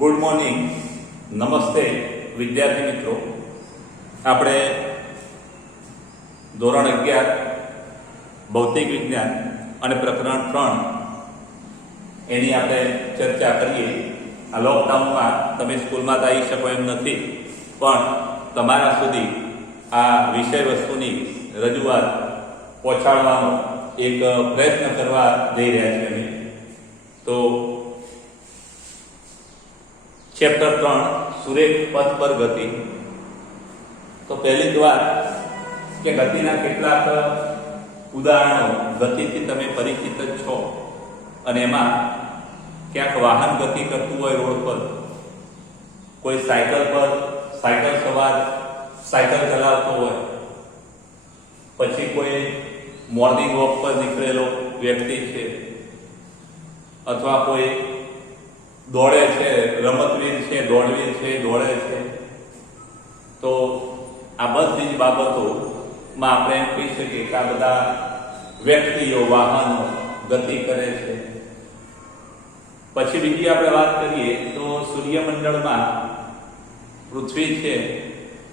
Good morning, નમસ્તે વિદ્યાર્થી મિત્રો. આપણે ધોરણ 11 ભૌતિક વિજ્ઞાન અને પ્રકરણ 3 એની આપણે ચર્ચા કરીએ. આ લોકડાઉનમાં તમે સ્કૂલમાં તો આવી શકો એમ નથી, પણ તમારા સુધી આ વિષય વસ્તુની રજૂઆત પહોંચાડવાનો એક પ્રયત્ન કરવા જઈ રહ્યા છીએ અમે. તો ચેપ્ટર 3 સુરેખ પથ પર ગતિ. તો પહેલી જ વાત કે ગતિના કેટલાક ઉદાહરણો, ગતિથી તમે પરિચિત જ છો, અને એમાં ક્યાંક વાહન ગતિ કરતું હોય રોડ પર, કોઈ સાયકલ પર સાયકલ સવાર સાયકલ ચલાવતો હોય, પછી કોઈ મોર્નિંગ વોક પર નીકળેલો વ્યક્તિ છે, અથવા કોઈ દોડે છે, રમતવીર છે, દોડવીર છે, દોડે છે. તો આ બધી જ બાબતોમાં આપણે એમ કહી શકીએ કે આ બધા વ્યક્તિઓ, વાહનો ગતિ કરે છે. પછી બીજી આપણે વાત કરીએ તો સૂર્યમંડળમાં પૃથ્વી છે,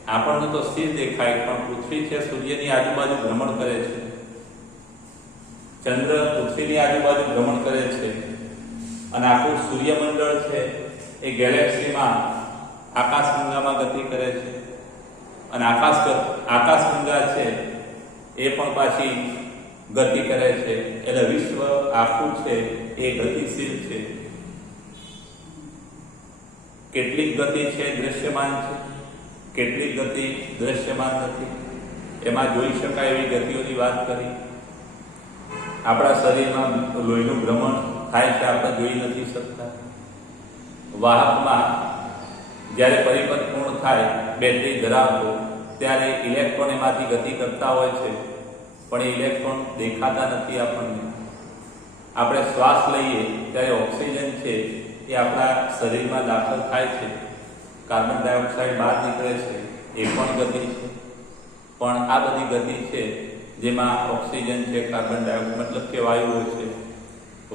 આપણને તો સ્થિર દેખાય, પણ પૃથ્વી છે સૂર્યની આજુબાજુ ભ્રમણ કરે છે. ચંદ્ર પૃથ્વીની આજુબાજુ ભ્રમણ કરે છે, અને આખું સૂર્યમંડળ છે એ ગેલેક્સીમાં આકાશગંગામાં ગતિ કરે છે. અને આકાશગંગા છે એ પણ પાછી ગતિ કરે છે. એટલે વિશ્વ આખું છે એ ગતિશીલ છે. કેટલીક ગતિ છે દ્રશ્યમાન છે, કેટલીક ગતિ દ્રશ્યમાન નથી. એમાં જોઈ શકાય એવી ગતિઓની વાત કરી. આપણા શરીરમાં લોહીનું ભ્રમણ થાય છે, આપણે જોઈ નથી શકતા. વાહકમાં જ્યારે પરિપથ પૂર્ણ થાય બેટરી ધરાવતો, ત્યારે ઇલેક્ટ્રોન એમાંથી ગતિ કરતા હોય છે, પણ એ ઇલેક્ટ્રોન દેખાતા નથી આપણને. આપણે શ્વાસ લઈએ ત્યારે ઓક્સિજન છે એ આપણા શરીરમાં દાખલ થાય છે, કાર્બન ડાયોક્સાઇડ બહાર નીકળે છે, એ પણ ગતિ છે. પણ આ બધી ગતિ છે જેમાં ઓક્સિજન છે, કાર્બન ડાયોક્સાઇડ મતલબ કે વાયુઓ છે,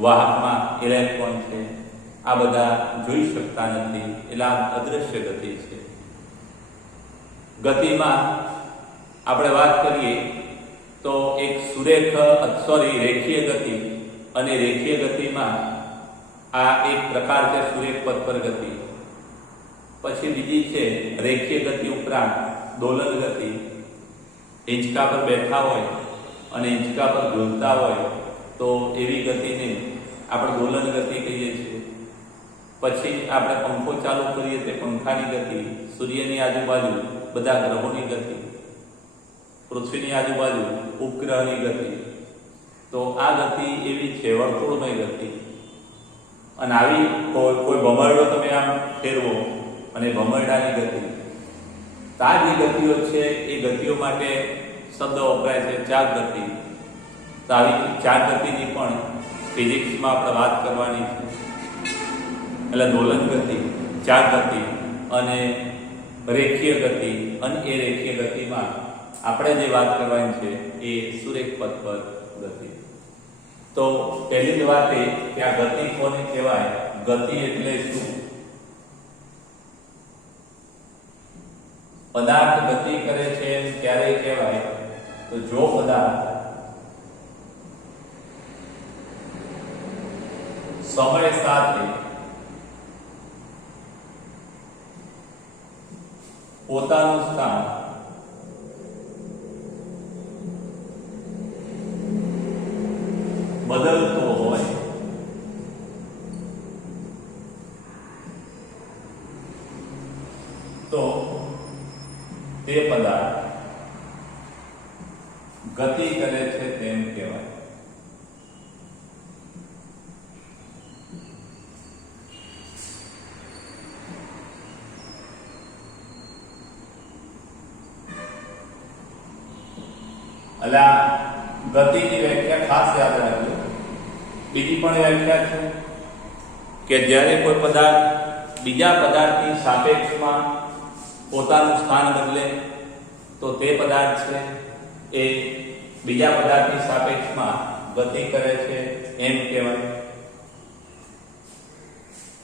વાહકમાં ઇલેક્ટ્રોન છે, આ બધા જોઈ શકતા નથી. એટલે આ અદૃશ્ય ગતિ છે. ગતિમાં આપણે વાત કરીએ તો એક રેખીય ગતિ, અને રેખીય ગતિમાં આ એક પ્રકાર છે સુરેખ પથ પર ગતિ. પછી બીજી છે રેખીય ગતિ ઉપરાંત દોલન ગતિ. હિંચકા પર બેઠા હોય અને હિંચકા પર ઝૂલતા હોય તો એવી ગતિને આપણે દોલન ગતિ કહીએ છીએ. પછી આપણે પંખો ચાલુ કરીએ તે પંખાની ગતિ, સૂર્યની આજુબાજુ બધા ગ્રહોની ગતિ, પૃથ્વીની આજુબાજુ ઉપગ્રહની ગતિ. તો આ ગતિ એવી છે વર્તુળમય ગતિ. અને આવી કોઈ ભમરડો તમે આમ ફેરવો અને ભમરડાની ગતિ. આ જે ગતિઓ છે એ ગતિઓ માટે શબ્દ વપરાય છે ચાર ગતિ. તો આવી ચાર ગતિની પણ ફિઝિક્સમાં આપણે વાત કરવાની છે. એટલે દોલન ગતિ, ચાર ગતિ અને રેખીય ગતિ. અને એ રેખીય ગતિમાં આપણે જે વાત કરવાની છે એ સુરેખ પથ પર ગતિ. તો પહેલી જ વાત એ કે આ ગતિ કોને કહેવાય? ગતિ એટલે શું? પદાર્થ ગતિ કરે છે ત્યારે કહેવાય તો જો પદાર્થ સમય સાથે પોતાનું સ્થાન બદલતો હોય તો તે પદાર્થ ગતિ કરે છે તેમ કહેવાય. એટલે ગતિની વ્યાખ્યા ખાસ યાદ રાખજો. બીજી પણ વ્યાખ્યા છે કે જ્યારે કોઈ પદાર્થ બીજા પદાર્થની સાપેક્ષમાં પોતાનું સ્થાન બદલે તો તે પદાર્થ છે એ બીજા પદાર્થની સાપેક્ષમાં ગતિ કરે છે એમ કહેવાય.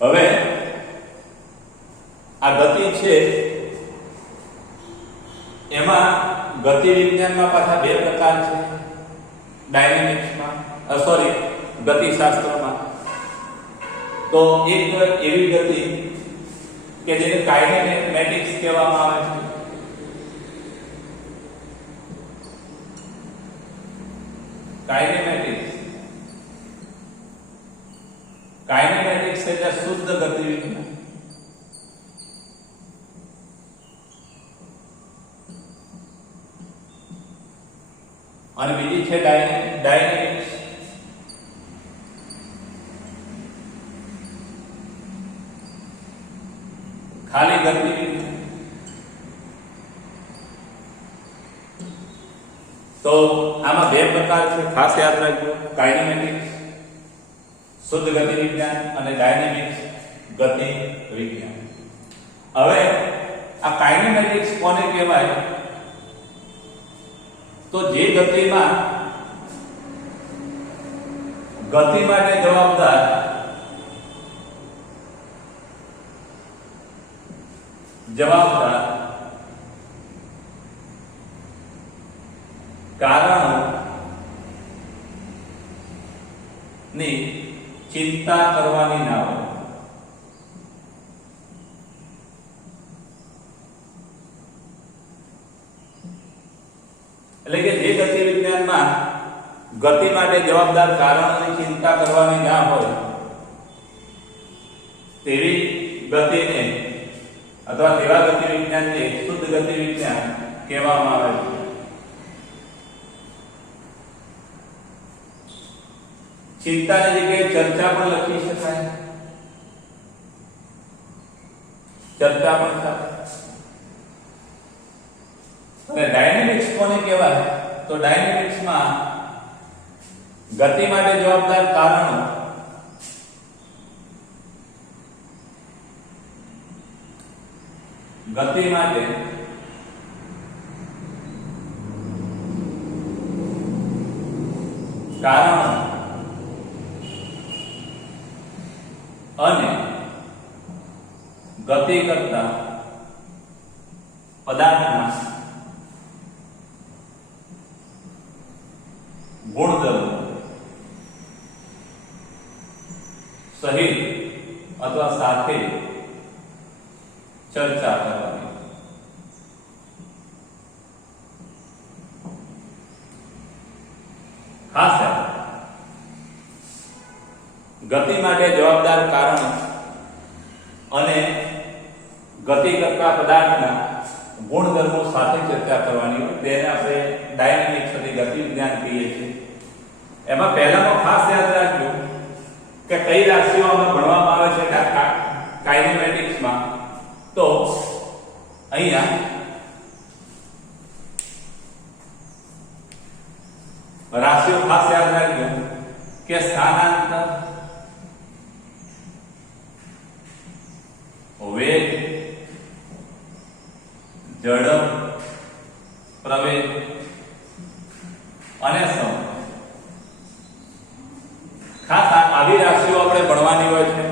હવે આ ગતિ છે એમાં ગતિ વિજ્ઞાનમાં પાછા બે પ્રકાર છે ડાયનેમિક્સમાં ગતિશાસ્ત્રમાં. તો એક એવી ગતિ કે જેને કાઇનેમેટિક્સ કહેવામાં આવે છે. કાઇનેમેટિક્સ એટલે શુદ્ધ ગતિ વિજ્ઞાન. અને બીજી છે ડાયનેમિક્સ. ખાલી ગતિ વિજ્ઞાન. તો આમાં બે પ્રકાર છે, ખાસ યાદ રાખજો. કાઇનેમેટિક્સ શુદ્ધ ગતિ વિજ્ઞાન અને ડાયનેમિક્સ ગતિ વિજ્ઞાન. હવે આ કાઇનેમેટિક્સ કોને કહેવાય? તો જે ગતિમાં ગતિ માટે જવાબદાર કારણો ની ચિંતા કરવાની ના હોય. એટલે કે જે ગતિ વિજ્ઞાનમાં ગતિ માટે જવાબદાર કારણોની ચિંતા કરવાની ના હોય તેવી ગતિને અથવા તેવા ગતિ વિજ્ઞાનને શુદ્ધ ગતિ વિજ્ઞાન કહેવામાં આવે છે. ચિંતાની જગ્યાએ ચર્ચા પણ લખી શકાય. ચર્ચા પણ થાય. અને ડાયનેમિક્સ કોને કહેવાય? તો ડાયનેમિક્સમાં ગતિ માટે જવાબદાર કારણો ગતિ માટે કારણો અને ગતિ કરતા પદાર્થના ગુણધર્મો સહિત અથવા સાથે ચર્ચા કરવાની. ખાસ ગતિ માટે જવાબદાર કારણો અને ગતિ કરતા પદાર્થના ગુણધર્મો સાથે ચર્ચા કરવાની હોય તેને આપણે ડાયનેમિક્સ અને ગતિ વિજ્ઞાન કહીએ છીએ. એમાં પહેલામાં ખાસ યાદ રાખજો કે કઈ રાશિઓ આમાં ભણવામાં આવે છે કાઇનેમેટિક્સમાં. તો અહીંયા રાશિઓ ખાસ યાદ રાખજો કે સ્થાનાંતર, વેગ, ઝડપ, પ્રવેગ અને સમય. ખાસ આવી રાશિઓ આપણે ભણવાની હોય છે.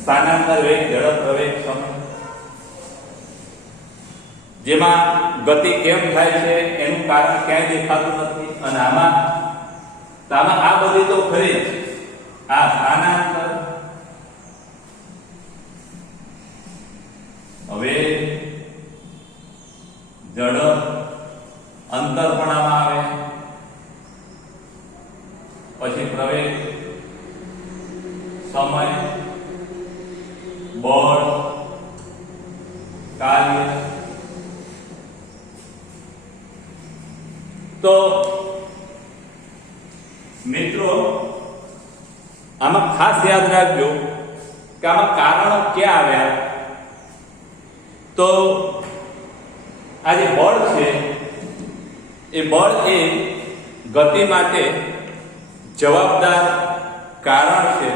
સ્થાનાંતર, વેગ, ઝડપ, પ્રવેગ, સમય, જેમાં ગતિ કેમ થાય છે એનું કારણ ક્યાંય દેખાતું નથી. અને આમાં આ બધી તો ખરી જ. આ સ્થાનાંતર, વેગ, ઝડપ, અંતર પણ આમાં આવે, પછી પ્રવેગ, સમય, બળ, કાર્ય. તો મિત્રો આમાં ખાસ યાદ રાખજો કે આમાં કારણો ક્યાં આવ્યા? તો આ જે બળ છે એ બળ એ ગતિ માટે જવાબદાર કારણ છે.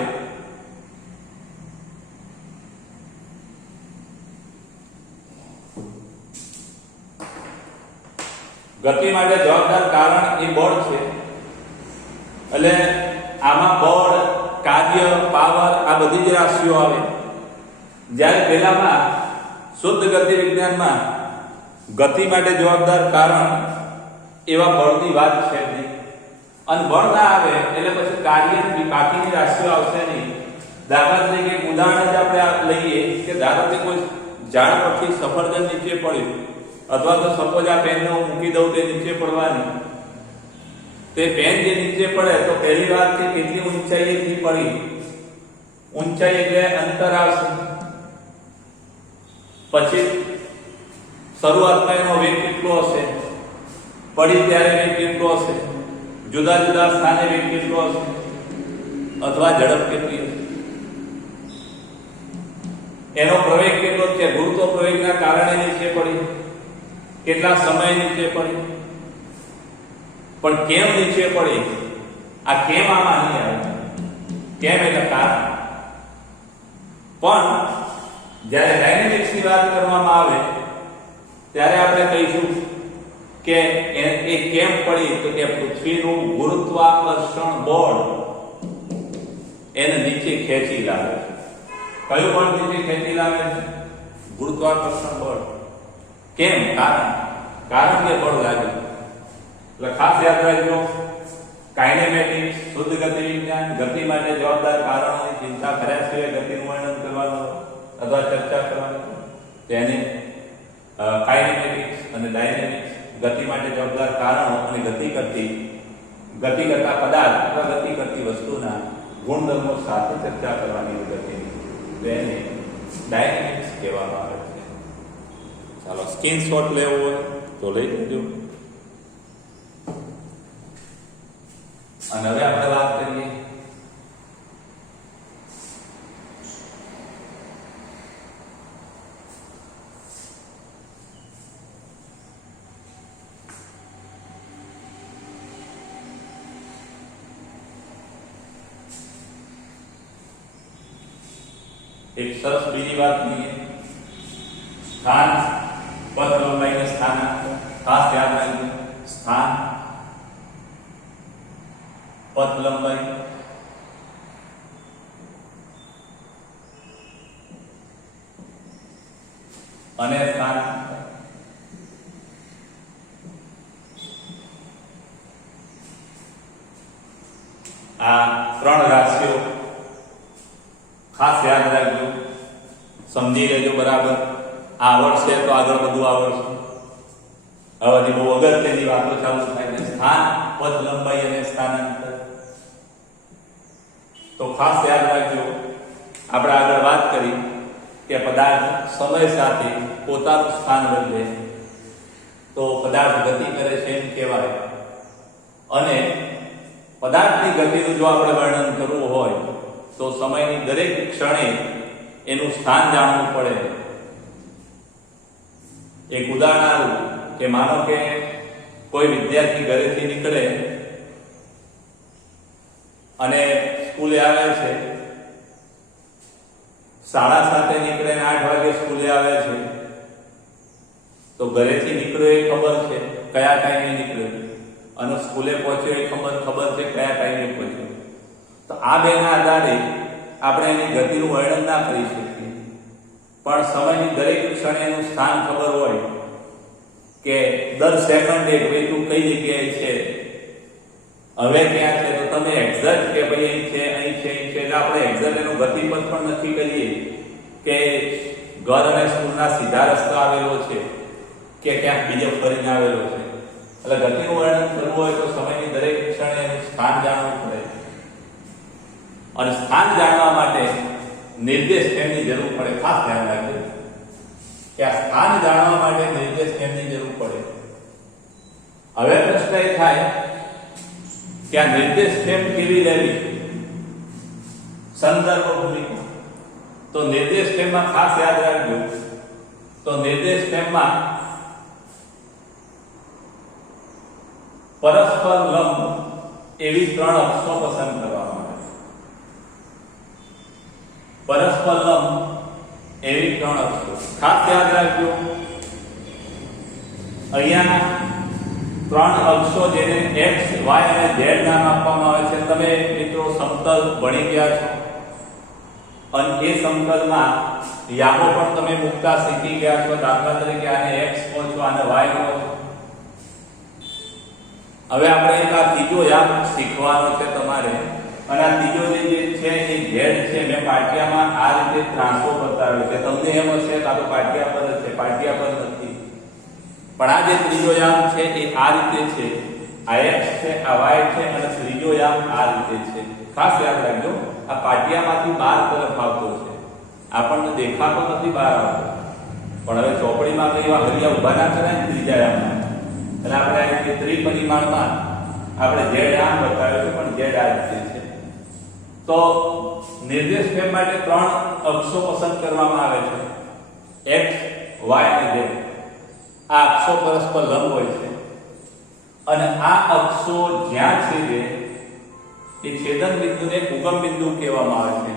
ગતિ માટે જવાબદાર કારણ એ બળ છે. એટલે આમાં બળ, કાર્ય, પાવર આ બધી જ રાશિઓ આવે. જ્યારે પહેલામાં શુદ્ધ ગતિ વિજ્ઞાનમાં ગતિ માટે જવાબદાર કારણ એવા બળની વાત છે નહીં, અને બળ ના આવે એટલે પછી કાર્યની બાકીની રાશિઓ આવશે નહીં. દાખલા તરીકે એક ઉદાહરણ જ આપણે લઈએ કે ધારો કે કોઈ ઝાડ પરથી સફરજન નીચે પડ્યું, અથવા તો સપોઝ આ પેનને હું મૂકી દઉં તે નીચે પડવાની, તે પેન જે નીચે પડે તો પહેલી વાત કે કેટલી ઊંચાઈએથી પડી, ઊંચાઈ એટલે અંતર આવશે, પછી શરૂઆતમાં એનો વેગ કેટલો હશે, પડી ત્યારે વેગ કેટલો હશે, જુદા જુદા સ્થાને વેગ કેટલો હશે, અથવા ઝડપ કેટલી હશે, એનો પ્રવેગ કેટલો છે, ગુરુત્વ પ્રવેગના કારણે નીચે પડી, કેટલા સમય નીચે પડી, પણ કેમ નીચે પડી, આ કેમ આમાં નહીં આવે. કેમ એટલે કારણ. પણ જ્યારે ડાયનેમિક્સની વાત કરવામાં આવે ત્યારે આપણે કહીશું કે એ કેમ પડી, તો કે પૃથ્વીનું ગુરુત્વાકર્ષણ બળ એને નીચે ખેંચી લાવે છે. કયું બળ નીચે ખેંચી લાવે છે? ગુરુત્વાકર્ષણ બળ. કેમ? કારણ કે બળ લાગ્યું. એટલે ખાસ યાદ રાખજો, કાઇનેમેટિક્સ, શુદ્ધ ગતિ વિજ્ઞાન, ગતિ માટે જવાબદાર કારણોની ચિંતા કર્યા સિવાય ગતિનું વર્ણન કરવાનું અથવા ચર્ચા કરવાની, તેને કાઇનેમેટિક્સ અને ડાયનેમિક્સ, ગતિ માટે જવાબદાર કારણો અને ગતિ કરતા પદાર્થ અથવા ગતિ કરતી વસ્તુના ગુણધર્મો સાથે ચર્ચા કરવાની ગતિની, તેને ડાયનેમિક્સ કહેવામાં આવે છે. ચાલો, સ્ક્રીનશોટ લેવો હોય તો લઈ લેજો. અને હવે આપણે વાત કરીએ એક સરસ બીજી વાત કરીએ, સ્થાન પદ લંબાઈને સ્થાનાંતર. ખાસ યાદ રાખજો, સ્થાન પદ લંબાઈ અને સ્થાનાંતર. આ ત્રણ રાશિઓ ખાસ યાદ રાખજો, સમજી લેજો બરાબર. આવડશે તો આગળ બધું આવડશે. હવે બહુ અગત્યની વાતો ચાલુ થાય છે, સ્થાન પદ લંબાઈ અને સ્થાનાંતર. તો ખાસ યાદ રાખજો, આપણે આગળ વાત કરી કે પદાર્થ સમય સાથે પોતાનું સ્થાન બદલે તો પદાર્થ ગતિ કરે છે એમ કહેવાય. અને પદાર્થની ગતિનું જો આપણે વર્ણન કરવું હોય તો સમયની દરેક ક્ષણે એનું સ્થાન જાણવું પડે. એક ઉદાહરણ આવું કે માનો કે કોઈ વિદ્યાર્થી ઘરેથી નીકળે અને સ્કૂલે આવે છે, 7:30 નીકળે ને 8 વાગે સ્કૂલે આવે છે, તો ઘરેથી નીકળ્યો એ ખબર છે કયા ટાઈમે નીકળ્યો, અને સ્કૂલે પહોંચ્યો એ ખબર છે કયા ટાઈમે પહોંચ્યો. તો આ બેના આધારે આપણે એની ગતિનું વર્ણન ના કરી શકીએ, પણ સમયની દરેક ક્ષણે એનું સ્થાન ખબર હોય કે દર સેકન્ડે ભાઈ તું કઈ જગ્યાએ છે, હવે ક્યાં છે, તો તમે એક્ઝેક્ટ કે ભાઈ અહીં છે, અહીં છે, અહીં છે, એટલે આપણે એક્ઝેક્ટ એનું ગતિપથ પણ નક્કી કરીએ કે ઘર અને સ્કૂલના સીધા રસ્તા આવેલો છે કે ક્યાંક બીજે ફરીને આવેલો છે. એટલે ગતિનું વર્ણન કરવું હોય તો સમયની દરેક ક્ષણે એનું સ્થાન જાણવું પડે. અને સ્થાન જાણવા માટે નિર્દેશ કેમની જરૂર પડે, ખાસ ધ્યાન રાખજો કે આ સ્થાન જાણવા માટે નિર્દેશ કેમની જરૂર પડે. હવે પ્રશ્ન એ થાય કે આ નિર્દેશ કેમ કેવી લેવી, સંદર્ભ ભૂમિકા. તો નિર્દેશ કેમમાં ખાસ યાદ રાખજો, તો નિર્દેશ કેમમાં પરસ્પર લંબ એવી 3 અક્ષો પસંદ કરવામાં આવે છે. પરસ્પર લંબ એવી 3 અક્ષો ખાસ યાદ રાખજો. અહીંયા 3 અક્ષો જેને x, y અને z નામ આપવામાં આવે છે. તમે મિત્રો સમતલ ભણી ગયા છો, અને એ સમતલમાં યામો પણ તમે મૂકતા શીખી ગયા છો. દાખલા તરીકે આને x કહો છો, આને y કહો છો. હવે આપણે એક આ ત્રીજો યામ શીખવાનો છે તમારે, અને આ ત્રીજો જે છે એ z છે. મેં પાટિયામાં આ રીતે ત્રાંસો બતાવ્યો છે. તમને એમ હશે કે આ તો પાટિયા પર જ છે, પાટિયા પર નથી. પણ આ જે ત્રીજો યામ છે એ આ રીતે છે. આ x છે, આ y છે, અને ત્રીજો યામ આ રીતે છે. ખાસ યાદ રાખજો, આ પાટિયામાંથી બહાર તરફ આવતો છે, આપણને દેખાતો નથી બહાર આવતો. પણ હવે ચોપડીમાં કઈ એવા હરિયા ઉભા ના કરાય ને ત્રીજા યામમાં, એટલે આપણે આ રીતે ત્રિપરિમાણમાં આપણે z આમ બતાવ્યો છે, પણ z આ રીતે છે. તો નિર્દેશ ફેમ માટે ત્રણ અક્ષો પસંદ કરવામાં આવે છે, x, y અને z. આ અક્ષો પરસ્પર લંબ હોય છે, અને આ અક્ષો જ્યાં છેદે એ છેદન બિંદુને ઉગમ બિંદુ કહેવામાં આવે છે.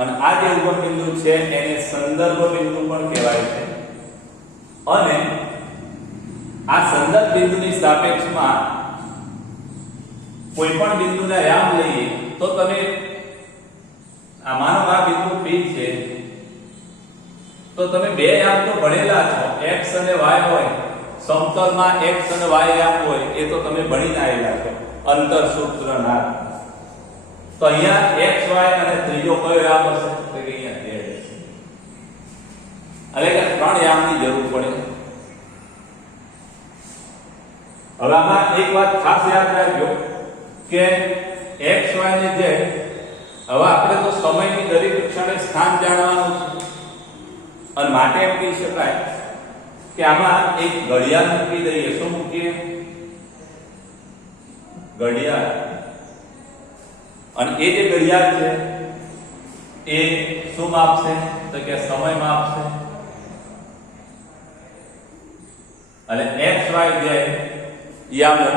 અને આ જે ઉગમ બિંદુ છે એને સંદર્ભ બિંદુ પણ કહેવાય છે. અને આ સંદર્ભ બિંદુની સાપેક્ષમાં કોઈ પણ બિંદુના યામ લઈએ તો તમે આ માનો આ બિંદુ P છે, તો તમે બે યામ તો ભણેલા છો, x અને y હોય, સમતલમાં x અને y યામ હોય, એ તો તમે ભણીને આવેલા છો અંતર સૂત્રના. તો અહીંયા x y અને ત્રીજો કયો યામ હશે? તો કે અહીંયા z છે. એટલે કે ત્રણ યામની જરૂર પડે. હવે આમાં એક વાત ખાસ યાદ રાખજો કે x y અને z, હવે આપણે તો સમયની દરેક ક્ષણે સ્થાન જાણવાનું છે, અને માટે એમ કહી શકાય કે આમાં એક ઘડિયાળ મૂકી દઈએ. શું મૂકીએ? ઘડિયાળ. અને એ જે ઘડિયાળ છે એ શું માપશે? તો કે સમય માપશે. અને x y z યામો,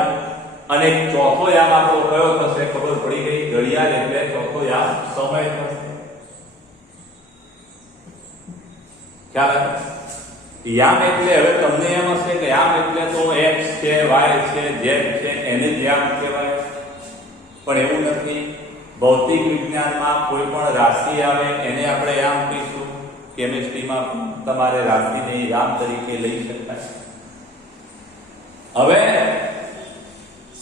અને ચોથો યામ આપણો કયો થશે? ખબર પડી ગઈ, ઘડિયાળ. એટલે ચોથો યામ સમય થશે. ખ્યાલ આવે? યામ એટલે હવે તમને એમ હશે કે યામ એટલે તો x છે, y છે, z છે, એને જ યામ કહેવાય. પણ એવું નથી. ભૌતિક વિજ્ઞાનમાં કોઈ પણ રાશિ આવે એને આપણે યામ કહીશું. કેમિસ્ટ્રીમાં તમારે રાશિને યામ તરીકે લઈ શકાય. હવે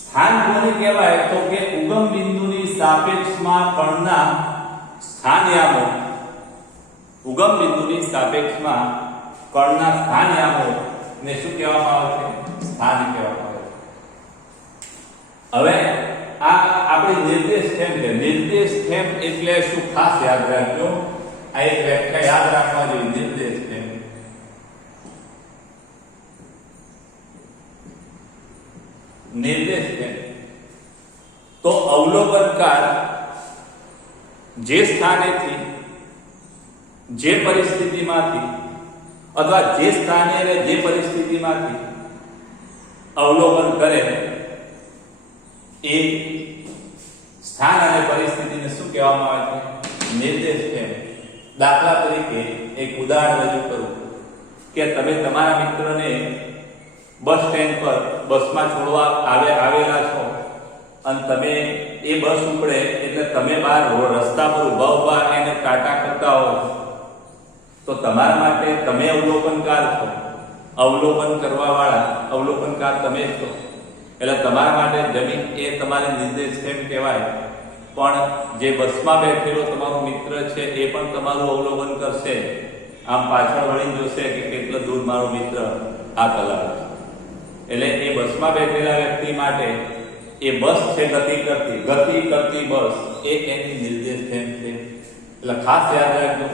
સ્થાન કોને કહેવાય? તો કે ઉગમ બિંદુની સાપેક્ષમાં કણના સ્થાન યામો, ઉગમ બિંદુની સાપેક્ષમાં કણના સ્થાન યામો ને શું કહેવામાં આવે છે? સ્થાન કહેવામાં આવે છે. હવે આ આપણી નિર્દેશ ફેમ છે. નિર્દેશ ફેમ એટલે શું? ખાસ યાદ રાખજો, આ એક વ્યાખ્યા યાદ રાખવા જોઈએ. નિર્દેશ ફેમ, નિર્દેશ ફેમ તો અવલોકનકાર જે સ્થાનેથી, જે પરિસ્થિતિમાંથી, અથવા જે સ્થાને અને જે પરિસ્થિતિમાંથી અવલોકન કરે એ સ્થાન અને પરિસ્થિતિને શું કહેવામાં આવે છે? નિર્દેશ ફેમ. દાખલા તરીકે એક ઉદાહરણ રજૂ કરું કે તમે તમારા મિત્રને બસ સ્ટેન્ડ પર બસમાં છોડવા આવેલા છો, અને તમે એ બસ ઉપડે એટલે તમે બહાર રસ્તા પર ઊભા એને ટાટા કરતા હો, તો તમારા માટે તમે અવલોકનકાર છો, અવલોકન કરવા વાળા અવલોકનકાર તમે છો. એટલે તમારા માટે જમીન એ તમારી નિર્દેશ ફેમ કહેવાય. પણ જે બસમાં બેઠેલો તમારો મિત્ર છે એ પણ તમારું અવલોકન કરશે. આમ પાછળ વળીને જોશે કે કેટલો દૂર મારો મિત્ર આ કલાક. એટલે એ બસમાં બેઠેલા વ્યક્તિ માટે એ બસ છે ગતિ કરતી બસ, એ એની નિર્દેશ ફેમ છે. એટલે ખાસ યાદ રાખજો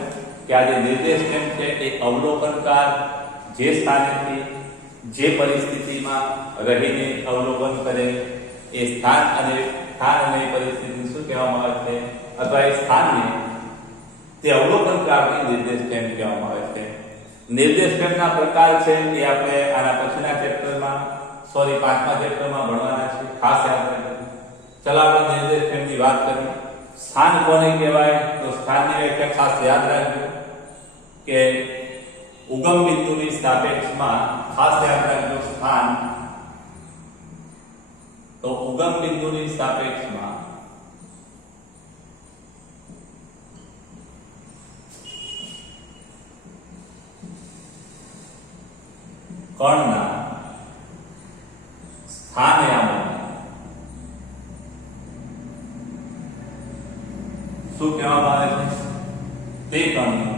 કે આ જે નિર્દેશ ફેમ છે એ અવલોકનકાર જે સ્થાનેથી, જે પરિસ્થિતિમાં રહીને અવલોકન કરે એ સ્થાન અને પરિસ્થિતિને શું કહેવામાં આવે છે? અથવા એ સ્થાનને તે અવલોકનકારની નિર્દેશ ફેમ કહેવામાં આવે છે. નિર્દેશ ફેમના પ્રકાર છે એ આપણે આના પછીના ચેપ્ટરમાં, પાંચમા ચેપ્ટરમાં ભણવાના છે. ખાસ યાદ રાખજો. ચાલો આપણે નિર્દેશ ફેમની વાત કરીએ. સ્થાન કોને કહેવાય? તો સ્થાનની વ્યાખ્યા ખાસ યાદ રાખજો કે ઉગમ બિંદુની સાપેક્ષમાં, ખાસ યાદ રાખજો સ્થાન, તો ઉગમ બિંદુની સાપેક્ષમાં કણના સ્થાનયામો શું કહેવામાં આવે છે? તે કણનું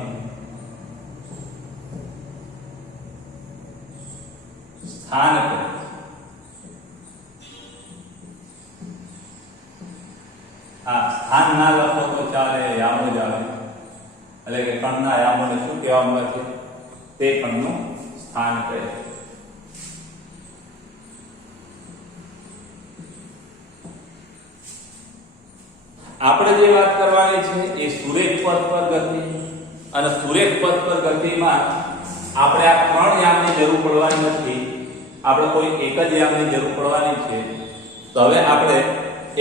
સ્થાન કરે છે. આ સ્થાન ના લખો તો ચાલે, યામો જ આવે. એટલે કે કણના યામોને શું કહેવામાં આવે છે? તે કણનું સ્થાન કહે છે. આપણે જે વાત કરવાની છે એ સુરેખ પથ પર ગતિ, અને સુરેખ પથ પર ગતિમાં આપણે આ 3 યામની જરૂર પડવાની નથી, આપણે કોઈ એક જ યામની જરૂર પડવાની છે. તો હવે આપણે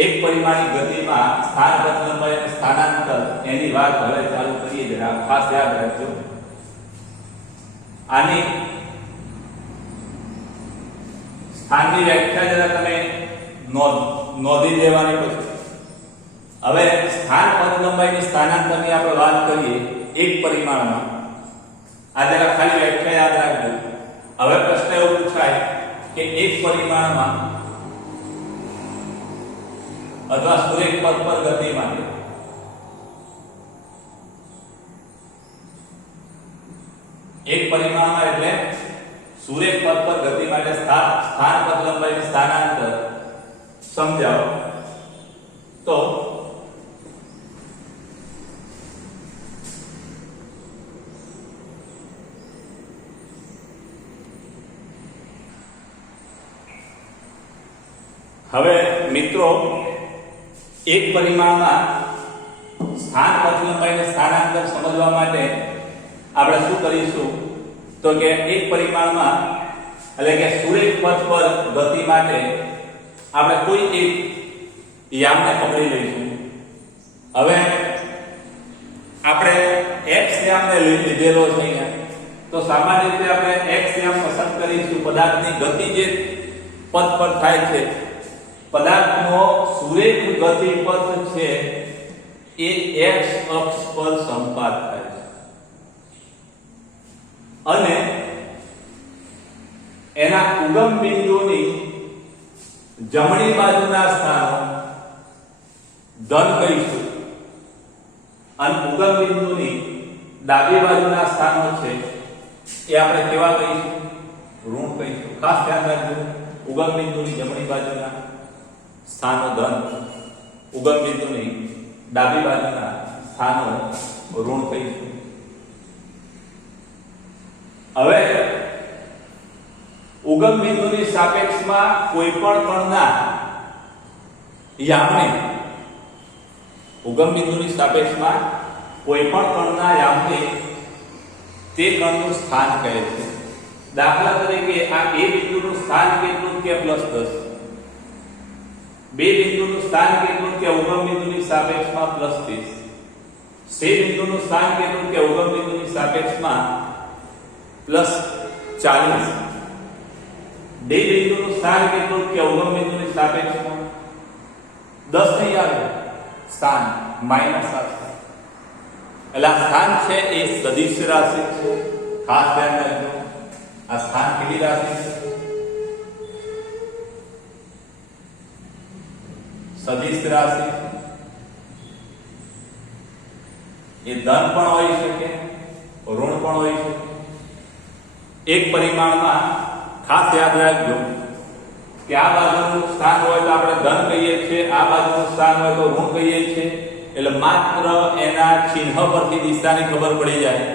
એક પરિમાણિક ગતિમાં સ્થાન, પથ લંબાઈ અને સ્થાનાંતર એની વાત હવે ચાલુ કરીએ. જરા ખાસ યાદ રાખજો. આની સ્થાનની વ્યાખ્યા જરા તમે નોંધી લેવાની. પછી હવે સ્થાન, પથ લંબાઈ અને સ્થાનાંતરની આપણે વાત કરીએ એક પરિમાણમાં. આ જરા ખાલી વ્યાખ્યા યાદ રાખજો. હવે પ્રશ્ન એવો પૂછાય કે એક પરિમાણમાં અથવા સુરેખ પથ પર ગતિ માટે એક પરિમાણમાં એટલે સુરેખ પથ પર ગતિ માટે સ્થાન, પથ લંબાઈ અને સ્થાનાંતર સમજાવો. તો હવે મિત્રો એક પરિમાણમાં સ્થાન, પથ લંબાઈ અને સ્થાનાંતર સમજવા માટે આપણે શું કરીશું? તો કે એક પરિમાણમાં એટલે કે સુરેખ પથ પર ગતિ માટે આપણે કોઈ એક યામને પકડી લઈશું. હવે આપણે x યામને લીધેલો છે અહીંયા, તો સામાન્ય રીતે આપણે x યામ પસંદ કરીશું. પદાર્થની ગતિ જે પથ પર થાય છે, પદાર્થનો સુરેખ ગતિ પથ છે એ x અક્ષ પર સંપાત થાય છે, અને એના ઉગમ બિંદુની જમણી બાજુના સ્થાનો ધન કહીશું, અને ઉગમ બિંદુની ડાબી બાજુના સ્થાનો છે એ આપણે કેવા કહીશું? ઋણ કહીશું. ખાસ ધ્યાન રાખજો. ઉગમ બિંદુની જમણી બાજુના સ્થાનો ધન, ઉગમ બિંદુની ડાબી બાજુના સ્થાનો ઋણ કહીશું. હવે ઉગમ બિંદુની સાપેક્ષમાં કોઈ પણ કણના યામને, ઉગમ બિંદુની સાપેક્ષમાં કોઈ પણ કણના યામને તે કણનું સ્થાન કહે છે. દાખલા તરીકે આ A બિંદુનું સ્થાન કેટલું કે +10, B બિંદુનું સ્થાન કેટલું કે ઉગમ બિંદુની સાપેક્ષમાં +30, C બિંદુનું સ્થાન કેટલું કે ઉગમ બિંદુની સાપેક્ષમાં +40, D બિંદુનું સ્થાન કેટલું કે ઉગમ બિંદુની સાપેક્ષમાં 10 નહીં આવે, સ્થાન -8. એટલે આ સ્થાન છે એ સદિશ રાશિ છે. ખાસ ધ્યાન રાખજો. આ સ્થાન કેવી રાશિ છે? સદિશ રાશિ. એ ધન પણ હોઈ શકે, ઋણ પણ હોઈ શકે. એક પરિમાણમાં ખાસ યાદ રાખજો કે આ બાજુનું સ્થાન હોય તો આપણે ધન કહીએ છીએ, આ બાજુનું સ્થાન હોય તો ઋણ કહીએ છીએ. એટલે માત્ર એના ચિહ્ન પરથી દિશાની ખબર પડી જાય,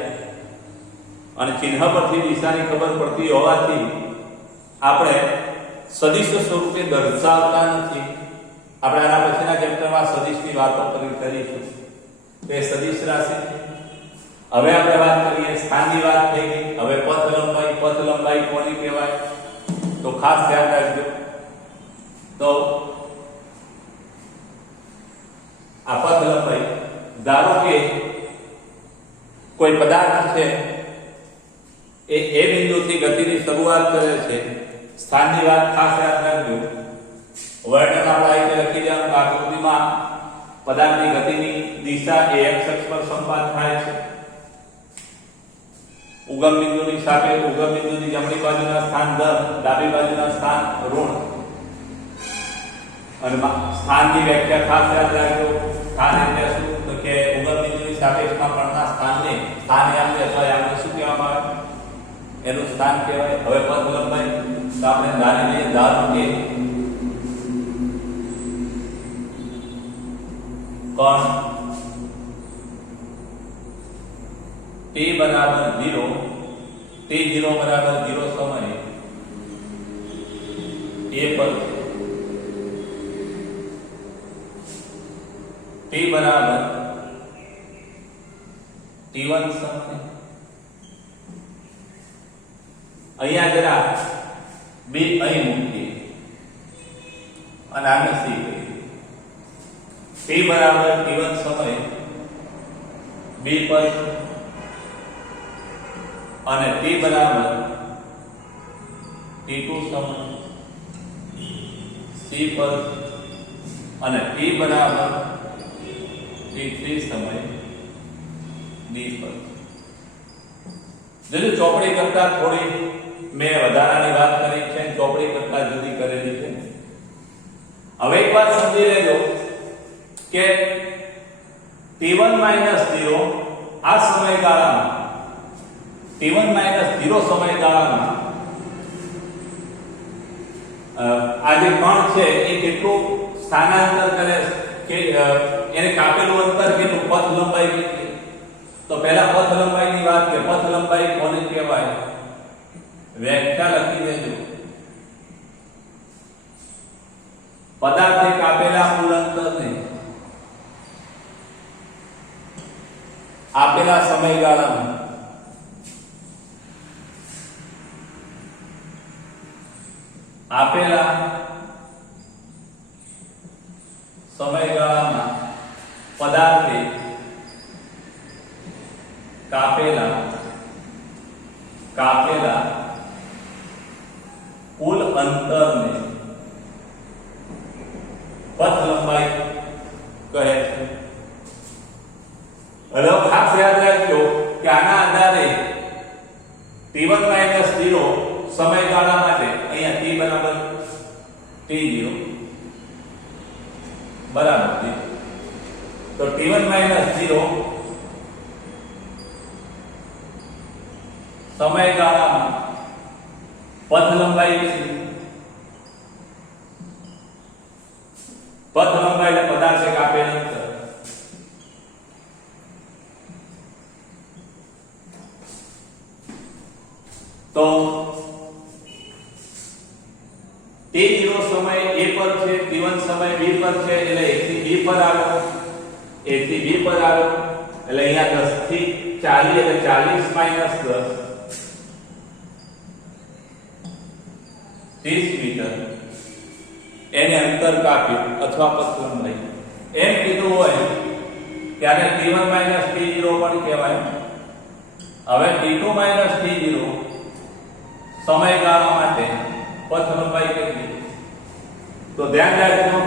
અને ચિહ્ન પરથી દિશાની ખબર પડતી હોવાથી આપણે સદિશ સ્વરૂપે દર્શાવતા નથી. આપણે આના પછીના ચેપ્ટરમાં સદિશની વાતો કરીશું. તે સદિશ રાશિ. હવે આપણે વાત કરીએ સ્થાનની વાત થઈ ગઈ. હવે પથ લંબાઈ કોની કહેવાય? તો ખાસ ધ્યાન રાખજો. તો આ પથ લંબાઈ, ધારો કે કોઈ પદાર્થ છે એ A બિંદુથી ગતિની શરૂઆત કરે છે. સ્થાનની વાત ખાસ યાદ રાખજો. વર્ણન આપણે અહીં લખી દેવાનું. આકૃતિમાં પદાર્થની ગતિની દિશા એ x અક્ષ પર સંપાત થાય છે. ઉગમ બિંદુની સાપેક્ષ ઉગમ બિંદુની જમણી બાજુના સ્થાન ધન, ડાબી બાજુના સ્થાન ઋણ. અને સ્થાનની વ્યાખ્યા ખાસ યાદ રાખજો. સ્થાન એટલે શું? તો કે ઉગમ બિંદુની સાપેક્ષમાં પણના સ્થાનને સ્થાન યામને અથવા યામને શું કહેવામાં આવે? એનું સ્થાન કહેવાય. હવે પથ લંબાઈ તો આપણે ધારી લઈએ, ધારો કે કોણ t બરાબર 0, t0 બરાબર 0 સમયે a પર t બરાબર t1 સમયે અહીંયા જરા b અહીં મૂકીએ અને આને c કરીએ. t બરાબર t1 સમયે b પર અને t બરાબર t2 સમય c પર અને t બરાબર t3 સમય d પર. જો ચોપડી કરતા થોડી મેં વધારાની વાત કરી છે, ચોપડી કરતા જુદી કરેલી છે. હવે એક વાત સમજી લેજો કે t1 - 0 આ સમયગાળામાં t1 - 0 સમયગાળામાં આ જે કણ છે એ કેટલું સ્થાનાંતર કરે કે એને કાપેલું અંતર કેટલું, પથ લંબાઈ કેટલી. તો પહેલા પથ લંબાઈની વાત કે પથ લંબાઈ કોને કહેવાય? વ્યાખ્યા લખી દેજો. પદાર્થે કાપેલા કુલ અંતરને આપેલા સમયગાળામાં પદાર્થે કાપેલા કુલ અંતરને પથ લંબાઈ કહે છે. હવે ખાસ યાદ રાખજો કે આના આધારે t1 - 0 સમયગાળા માટે અહીંયા t બરાબર t0 બરાબર છે. તો t1 - 0 સમયગાળામાં પથ લંબાઈ કેટલી? પથ લંબાઈ એટલે પદાર્થે કાપેલ અંતર. તો t0 સમય a પર છે, t1 સમય b પર છે, એટલે a થી b પર આવ્યો, a થી b પર આવ્યો એટલે અહીંયા 10 થી 40 એટલે 40 - 10 30 મીટર એને અંતર કાપ્યું અથવા પથ લંબાઈ એમ કીધું હોય ત્યારે t1 - t0 પણ કહેવાય. હવે t2 - t0 સમયગાળા માટે પથ લંબાઈ કેટલી? તો ધ્યાન રાખજો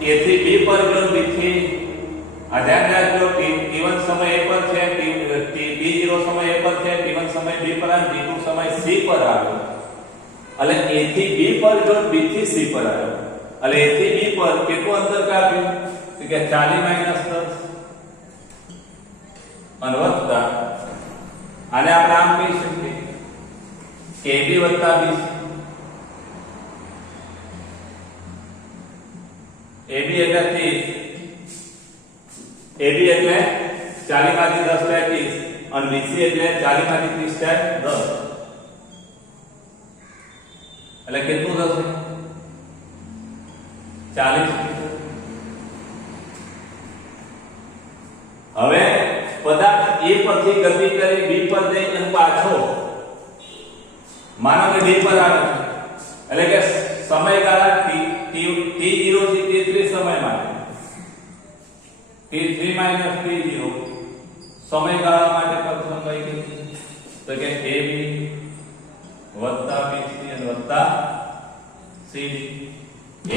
a થી b પર ગયો, b થી આ ધ્યાન રાખજો t1 સમય a પર છે, t0 સમય a પર છે, t1 સમય b પર અને t2 સમય c પર આવ્યો. એટલે a થી b પર ગયો, b થી c પર આવ્યો. એટલે a થી b પર કેટલું અંતર કાપ્યું? તો કે 40 - 10 અને વત્તા આને આપણે આમ કહી શકીએ કે ab વત્તા bc. AB એટલે 30, AB એટલે 40 માંથી 10 થાય 30 અને BC એટલે 40 માંથી 30 થાય 10. એટલે કેટલું થશે? 40 મીટર. હવે પદાર્થ A પરથી ગતિ કરી B પર જઈ અને પાછો માનો કે D પર આવે એટલે કે સમયગાળા t0 થી t3 સમય માટે t3 - t0 સમયગાળા માટે પથ લંબાઈ કેટલી? તો કે AB વત્તા BC અને વત્તા CD.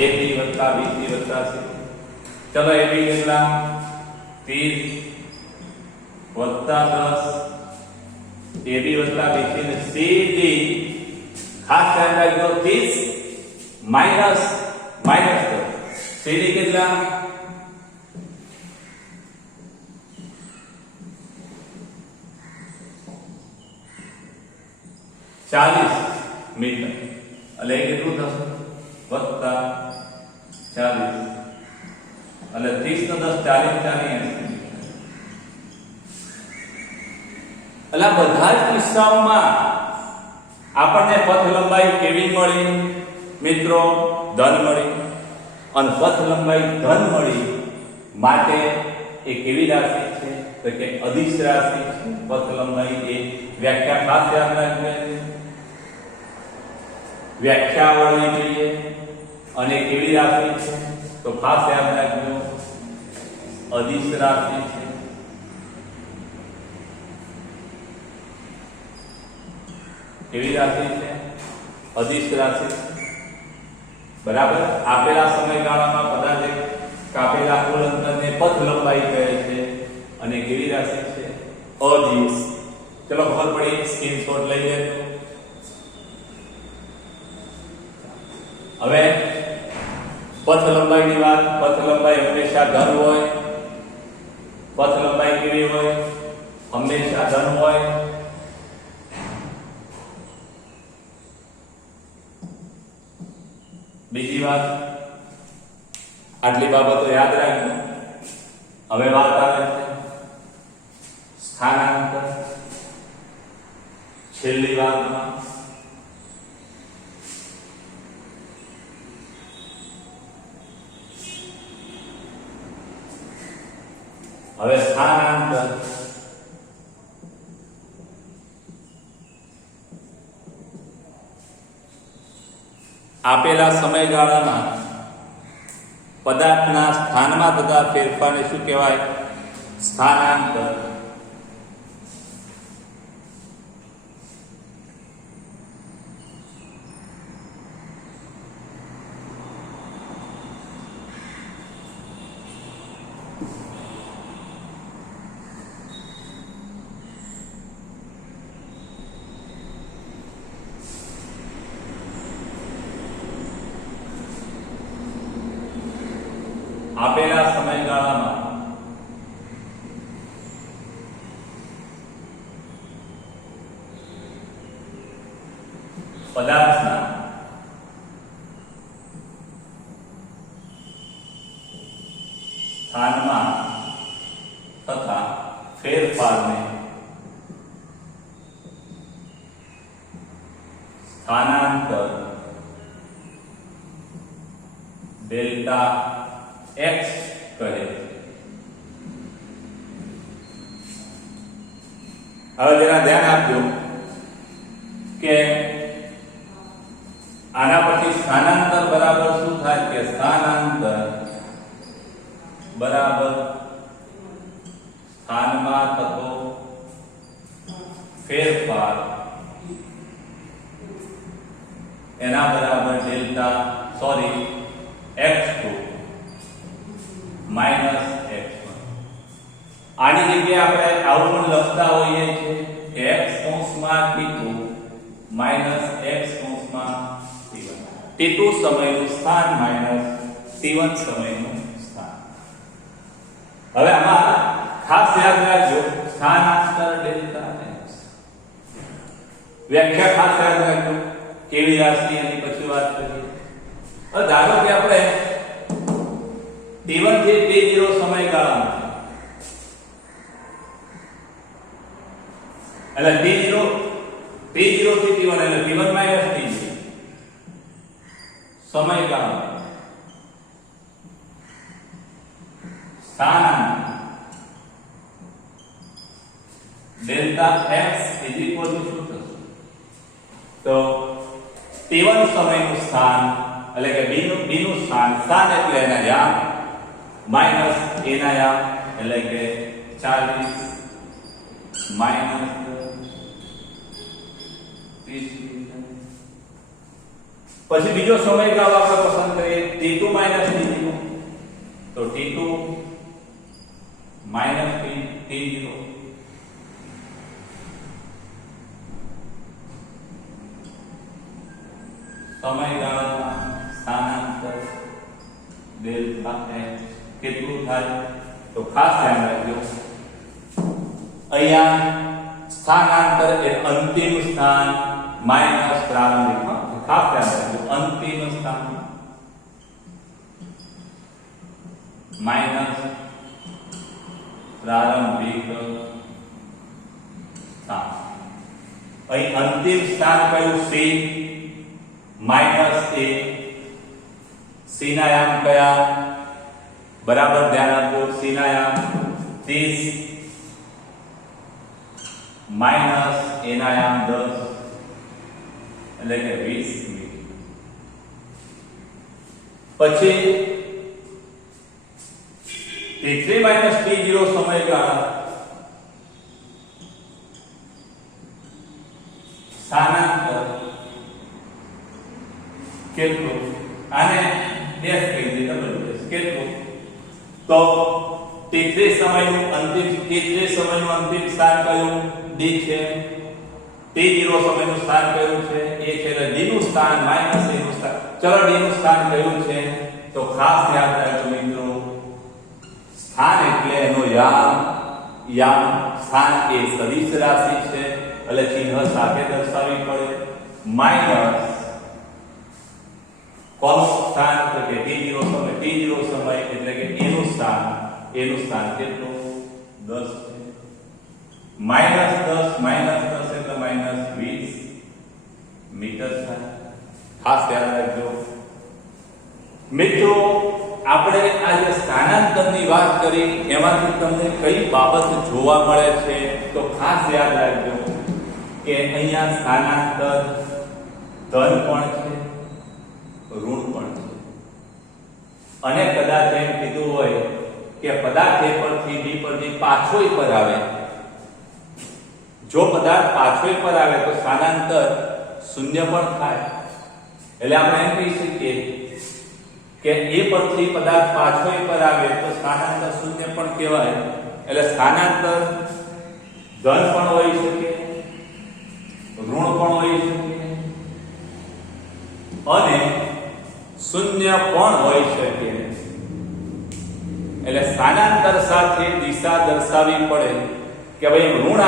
AB વત્તા BC વત્તા CD. ચલો AB કેટલા? 30 વત્તા 10 AB વત્તા BC ને CD ખાસ ધ્યાન રાખજો 30 માઈનસ 10 CD કેટલા 40 મીટર એટલે એ કેટલું થશે વત્તા 40 એટલે 30 નો 10 40 40 એટલે બધા જ કિસ્સાઓમાં આપણને પથ લંબાઈ કેવી મળી મિત્રો ધન મળી અને પથ લંબાઈ ધન મળી માટે એ કેવી રાશિ છે તો કે અદિશ રાશિ છે પથ લંબાઈ એ વ્યાખ્યા ખાસ યાદ રાખજો વ્યાખ્યા આવડવી જોઈએ અને કેવી રાશિ છે તો ખાસ યાદ રાખજો અદિશ રાશિ છે કેવી રાશિ છે અદિશ રાશિ બરાબર આપેલા સમયગાળામાં પદાર્થ કાપેલા કુલ અંતરને પથ લંબાઈ કહે છે અને કેવી રાશિ છે અદિશ ચલો ખબર પડી સ્ક્રીનશોટ લઈ લેજો હવે પથ લંબાઈની વાત પથ લંબાઈ હંમેશા ધન હોય પથ લંબાઈ કેવી હોય હંમેશા ધન હોય બીજી વાત આટલી બાબતો યાદ રાખજો હવે વાત આવે છે સ્થાનાંતર છેલ્લી વાતમાં હવે સ્થાનાંતર આપેલા સમયગાળામાં પદાર્થના સ્થાનમાં થતા ફેરફારને શું કહેવાય સ્થાનાંતર આપેલા સમયગાળામાં પદાર્થના સ્થાનમાં તથા ફેરફારને સ્થાનાંતર ડેલ્ટા x કહે હવે જરા ધ્યાન આપજો કે આના પછી સ્થાનાંતર બરાબર શું થાય કે સ્થાનાંતર બરાબર સ્થાનમાં થતો ફેરફાર એના બરાબર ડેલ્ટા x2 માઈનસ x1 આની જગ્યાએ આપણે આવું પણ લખતા હોઈએ છીએ કે x કૌંસમાં t2 માઈનસ x કૌંસમાં t1 t2 સમયનું સ્થાન માઈનસ t1 સમયનું સ્થાન હવે આમાં ખાસ યાદ રાખજો સ્થાનાંતર ડેલ્ટા x વ્યાખ્યા ખાસ યાદ રાખજો કેવી રાશિ એની પછી વાત કરીએ હવે ધારો કે આપણે t1 થી t0 સમયગાળામાં એટલે t0 થી t1 એટલે t1 માઈનસ t0 સમયગાળા સ્થાનાંતર ડેલ્ટા x શું થશે તો t1 સમયનું સ્થાન એટલે કે b નું સ્થાન એટલે એના યામ માઈનસ એના યામ એટલે કે 40 માઈનસ 30 પછી બીજો સમયગાળો આપણે પસંદ કરીએ t2 માઈનસ t0 તો t2 માઈનસ t0 સમયગાળામાં સ્થાનાંતર ડેલ્ટા x કેટલું થાય? તો ખાસ ધ્યાન રાખજો, અહીંયા સ્થાનાંતર એ અંતિમ સ્થાન માઈનસ પ્રારંભિક. ખાસ ધ્યાન રાખજો, અંતિમ સ્થાન માઈનસ પ્રારંભિક સ્થાન. અહીં અંતિમ સ્થાન કયું? C minus a. C ના યામ કયા? બરાબર ધ્યાન આપજો, C ના યામ 30 માઈનસ a ના યામ 10 એટલે કે 20 મીટર. પછી T3 માઈનસ T0 સમયગાળા સ્થાનાંતર કેટલું? આને s કહી દે, w કેટલું? તો T3 સમયનું અંતિમ સ્થાન કયું? D છે. T0 સમયનું સ્થાન કયું છે? A છે. એટલે D નું સ્થાન માઈનસ A નું સ્થાન. ચલો D નું સ્થાન કયું છે? તો ખાસ યાદ રાખજો મિત્રો, સ્થાન એટલે એનો યામ સ્થાન એ સદિશ રાશિ છે એટલે ચિહ્ન સાથે દર્શાવવી પડે. માઈનસ કોસ સ્થાન એટલે કે T0 સમય એટલે કે A નું સ્થાન કેટલું? 10 છે. માઈનસ 10 એટલે માઈનસ 20 મીટર થાય. ખાસ ધ્યાન રાખજો મિત્રો, આપણે આ જે સ્થાનાંતરની વાત કરી એમાંથી તમને કઈ બાબત જોવા મળે છે? તો ખાસ યાદ રાખજો કે અહીંયા સ્થાનાંતર ધન પણ છે, ઋણ પણ છે. અને કદાચ એમ કીધું હોય કે પદાર્થ A પરથી B પરથી પાછો પર આવે, જો પદાર્થ પાછો પર આવે તો સ્થાનાંતર શૂન્ય પણ થાય. એટલે આપણે એમ કહી શકીએ કે A પરથી પદાર્થ પાછો પર આવે તો સ્થાનાંતર શૂન્ય પણ કહેવાય. એટલે સ્થાનાંતર ધન પણ હોઈ શકે, ઋણ પણ હોઈ શકે અને શૂન્ય પણ હોઈ શકે. એટલે સ્થાનાંતર સાથે દિશા દર્શાવવી પડે કે ભાઈ ઋણ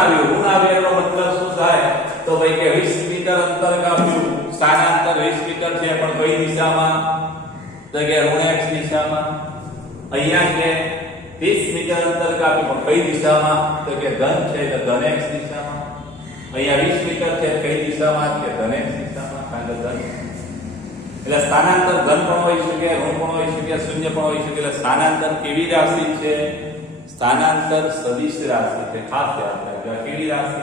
આવે એનો મતલબ શું થાય? તો ભાઈ કે 20 મીટર અંતર કાપ્યું, સ્થાનાંતર 20 મીટર છે પણ કઈ દિશામાં? તો કે ઋણ x દિશામાં. અહીંયા કે 30 મીટર અંતર કાપ્યું પણ કઈ દિશામાં? તો કે ધન છે એટલે ધન x દિશામાં. અહીંયા 20 મીટર છે કઈ દિશામાં? કે ધન x દિશામાં, કારણ કે ધન. એટલે સ્થાનાંતર ધન પણ હોઈ શકે, ઋણ પણ હોઈ શકે, શૂન્ય પણ હોઈ શકે. એટલે સ્થાનાંતર કેવી રાશિ છે? સ્થાનાંતર સદિશ રાશિ છે. ખાસ યાદ રાખજો, કેવી રાશિ?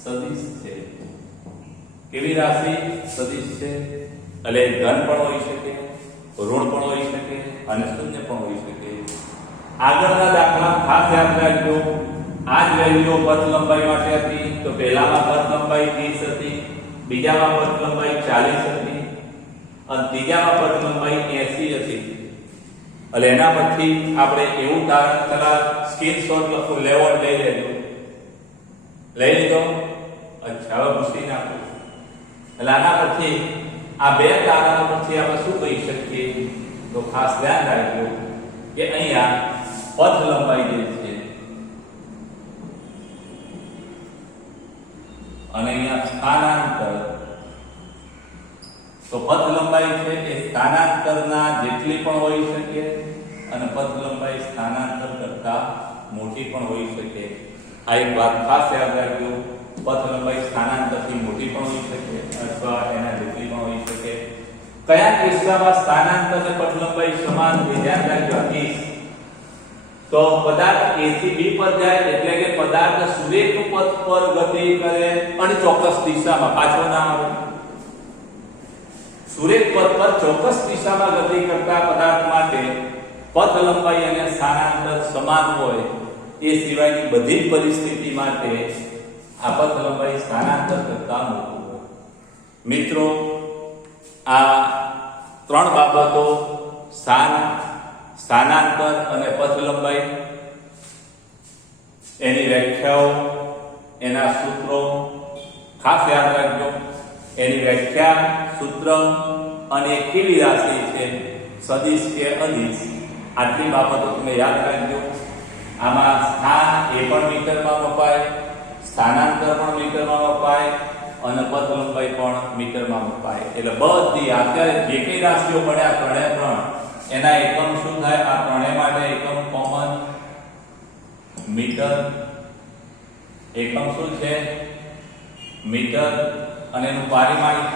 સદિશ છે. કેવી રાશિ? સદિશ છે. એટલે ધન પણ હોઈ શકે, ઋણ પણ હોઈ શકે અને શૂન્ય પણ હોઈ શકે. આગળના દાખલા ખાસ યાદ રાખજો, આ જ વેલ્યુઓ પથ લંબાઈ માટે હતી. તો પહેલામાં પથ લંબાઈ 30 હતી, બીજામાં પથ લંબાઈ 40 હતી અને ત્રીજામાં પથ લંબાઈ 80 હતી. એટલે એના પછી આપણે એવું તારણ કરા, સ્ક્રીનશોટ લખો, લેવલ લઈ લેજો. લઈ લીધો? અચ્છા, હવે પૂછી નાખો. એટલે આના પછી આ બે તારણો પછી આપણે શું કહી શકીએ? તો ખાસ ધ્યાન રાખજો કે અહીંયા પથ લંબાઈ જે છે અને અહીંયા સ્થાનાંતર, તો પથ લંબાઈ છે એ સ્થાનાંતરના જેટલી પણ હોઈ શકે અને પથ લંબાઈ સ્થાનાંતર કરતા મોટી પણ હોઈ શકે. આ એક વાત ખાસ યાદ રાખજો, પથ લંબાઈ સ્થાનાંતરથી મોટી પણ હોઈ શકે અથવા એના જેટલી પણ હોઈ શકે. કયા કિસ્સામાં સ્થાનાંતર અને પથ લંબાઈ સમાન છે? ધ્યાન રાખજો. તો પદાર્થ A થી B પર જાય એટલે કે પદાર્થ સુરેખ પથ પર ગતિ કરે અને ચોક્કસ દિશામાં, પાછો ના આવે. સુરેખ પથ પર ચોક્કસ દિશામાં ગતિ કરતા પદાર્થ માટે પથ લંબાઈ અને સ્થાનાંતર સમાન હોય એ સિવાયની બધી જ પરિસ્થિતિ માટે આ પથ લંબાઈ સ્થાનાંતર કરતા મોટું હોય. મિત્રો, આ ત્રણ બાબતો સ્થાનાંતર અને પથ લંબાઈ, એની વ્યાખ્યાઓ, એના સૂત્રો ખાસ યાદ રાખજો. એની વ્યાખ્યા, સૂત્ર અને કેવી રાશિ છે, સદિશ કે અદિશ, આટલી બાબતો તમે યાદ રાખજો. આમાં સ્થાન એ પણ મીટરમાં મપાય, સ્થાનાંતર પણ મીટરમાં મપાય અને પથ લંબાઈ પણ મીટરમાં મપાય. એટલે બધી અત્યારે જે કઈ રાશિઓ પડ્યા ત્રણે ત્રણ એના એકમ શું થાય? આ ત્રણેય માટે એકમ કોમન મીટર. એકમ શું છે? મીટર. અને એનું પારિમાણિક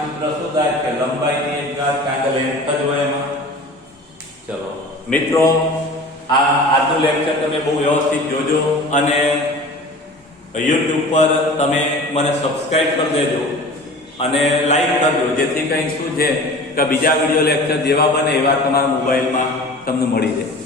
સૂત્ર શું થાય કે લંબાઈની એક ઘાત કારણ કે લેન્થ જ હોય એમાં. ચલો મિત્રો, આજનું લેક્ચર તમે બહુ વ્યવસ્થિત જોજો અને YouTube પર તમે મને સબસ્ક્રાઇબ કરી દેજો અને લાઈક કરજો, જેથી કંઈ શું છે કે બીજા વિડીયો લેક્ચર જેવા બને એવા તમારા મોબાઈલમાં તમને મળી જાય.